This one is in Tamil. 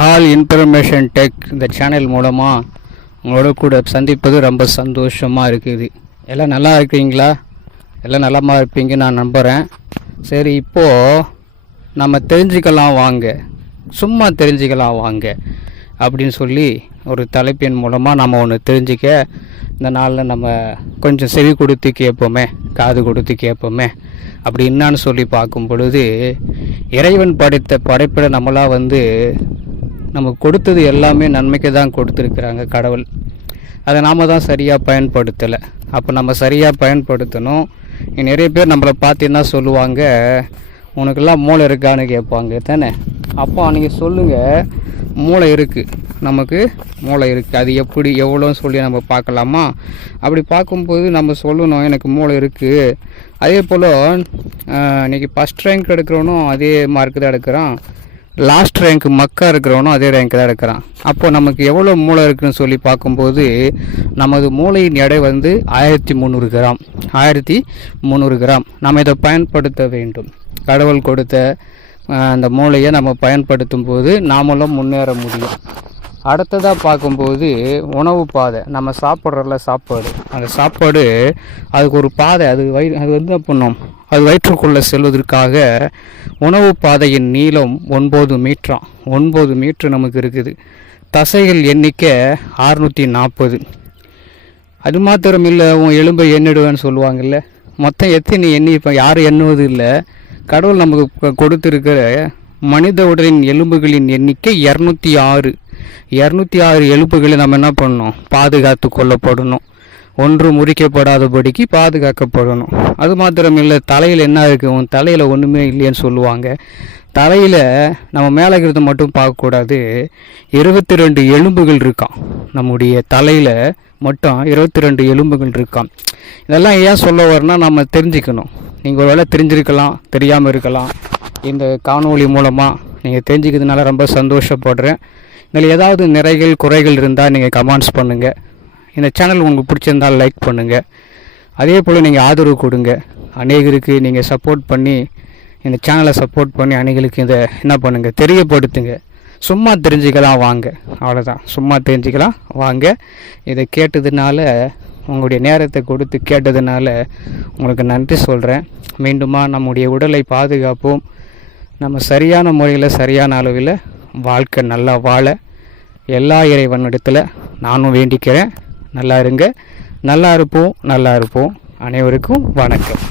ஆல் இன்ஃபர்மேஷன் டெக் இந்த சேனல் மூலமாக உங்களோட கூட சந்திப்பது ரொம்ப சந்தோஷமாக இருக்குது. எல்லாம் நல்லா இருக்கீங்களா? எல்லாம் நலமாக இருப்பீங்கன்னு நான் நம்புகிறேன். சரி, இப்போது நம்ம தெரிஞ்சுக்கலாம் வாங்க, சும்மா தெரிஞ்சுக்கலாம் வாங்க அப்படின்னு சொல்லி ஒரு தலைப்பின் மூலமாக நம்ம ஒன்று தெரிஞ்சிக்க இந்த நாளில் நம்ம கொஞ்சம் செவி கொடுத்து கேட்போமே, காது கொடுத்து கேட்போமே. அப்படி என்னான்னு சொல்லி பார்க்கும் பொழுது, இறைவன் படைத்த படைப்பில் நம்மளாம் நமக்கு கொடுத்தது எல்லாமே நன்மைக்கு தான் கொடுத்துருக்குறாங்க கடவுள். அதை நாம் தான் சரியாக பயன்படுத்தலை. அப்போ நம்ம சரியாக பயன்படுத்தணும். நிறைய பேர் நம்மளை பார்த்து என்ன சொல்லுவாங்க, உனக்கெல்லாம் மூளை இருக்கான்னு கேட்பாங்க தானே. அப்போ நீங்கள் சொல்லுங்கள், மூளை இருக்குது, நமக்கு மூளை இருக்குது. அது எப்படி எவ்வளோன்னு சொல்லி நம்ம பார்க்கலாமா? அப்படி பார்க்கும்போது நம்ம சொல்லணும், எனக்கு மூளை இருக்குது. அதே போல் இன்றைக்கி ஃபஸ்ட் ரேங்க் எடுக்கிறவனும் அதே மார்க்கு தான் எடுக்கிறான், லாஸ்ட் ரேங்க் மக்கா இருக்கிறவனும் அதே ரேங்க் தான் எடுக்கிறான். அப்போது நமக்கு எவ்வளோ மூளை இருக்குதுன்னு சொல்லி பார்க்கும்போது நமது மூளையின் எடை 1300 கிராம். 1300 கிராம். நம்ம இதை பயன்படுத்த வேண்டும். கடவுள் கொடுத்த அந்த மூளையை நம்ம பயன்படுத்தும் போது நாமளும் முன்னேற முடியும். அடுத்ததாக பார்க்கும்போது உணவு பாதை, நம்ம சாப்பிட்றல சாப்பாடு, அந்த சாப்பாடு அதுக்கு ஒரு பாதை, அது என்ன பண்ணும், அது வயிற்றுக்குள்ளே செல்வதற்காக உணவு பாதையின் நீளம் 9 மீட்டராம். 9 மீட்டர் நமக்கு இருக்குது. தசைகள் எண்ணிக்கை 640. அது மாத்திரம் இல்லை, உன் எலும்பை எண்ணிடுவேன்னு சொல்லுவாங்கல்ல. மொத்தம் எத்தனை எண்ணி இப்போ யாரும் எண்ணுவது இல்லை. கடவுள் நமக்கு கொடுத்துருக்கிற மனித உடலின் எலும்புகளின் எண்ணிக்கை 206. 206 எலும்புகளை நம்ம என்ன பண்ணணும், பாதுகாத்து கொள்ளப்படணும். ஒன்று முறிக்கப்படாதபடிக்கு பாதுகாக்கப்படணும். அது மாத்திரம் இல்லை, தலையில் என்ன இருக்குது, உன் தலையில் ஒன்றுமே இல்லைன்னு சொல்லுவாங்க. தலையில் நம்ம மேலே இருக்கிறத மட்டும் பார்க்கக்கூடாது. 22 எலும்புகள் இருக்கான். நம்முடைய தலையில் மட்டும் 22 எலும்புகள் இருக்கான். இதெல்லாம் ஏன் சொல்ல வரனா, நம்ம தெரிஞ்சுக்கணும். நீங்கள் ஒரு வேளை தெரிஞ்சிருக்கலாம், தெரியாமல் இருக்கலாம். இந்த காணொளி மூலமாக நீங்கள் தெரிஞ்சுக்கிறதுனால ரொம்ப சந்தோஷப்படுறேன். இதில் ஏதாவது நிறைகள் குறைகள் இருந்தால் நீங்கள் கமெண்ட்ஸ் பண்ணுங்கள். இந்த சேனல் உங்களுக்கு பிடிச்சிருந்தால் லைக் பண்ணுங்கள். அதே போல் நீங்கள் ஆதரவு கொடுங்க. அநேகருக்கு நீங்கள் சப்போர்ட் பண்ணி, இந்த சேனலை சப்போர்ட் பண்ணி அநேகருக்கு இதை என்ன பண்ணுங்கள், தெரியப்படுத்துங்க. சும்மா தெரிஞ்சுக்கலாம் வாங்க, அவ்வளோதான். சும்மா தெரிஞ்சுக்கலாம் வாங்க. இதை கேட்டதுனால, உங்களுடைய நேரத்தை கொடுத்து கேட்டதுனால உங்களுக்கு நன்றி சொல்கிறேன். மீண்டுமா நம்முடைய உடலை பாதுகாப்போம். நம்ம சரியான முறையில் சரியான அளவில் வாழ்க்கை நல்லா வாழ எல்லா இறைவனிடத்தில் நானும் வேண்டிக்கிறேன். நல்லா இருங்க, நல்லா இருப்போம். அனைவருக்கும் வணக்கம்.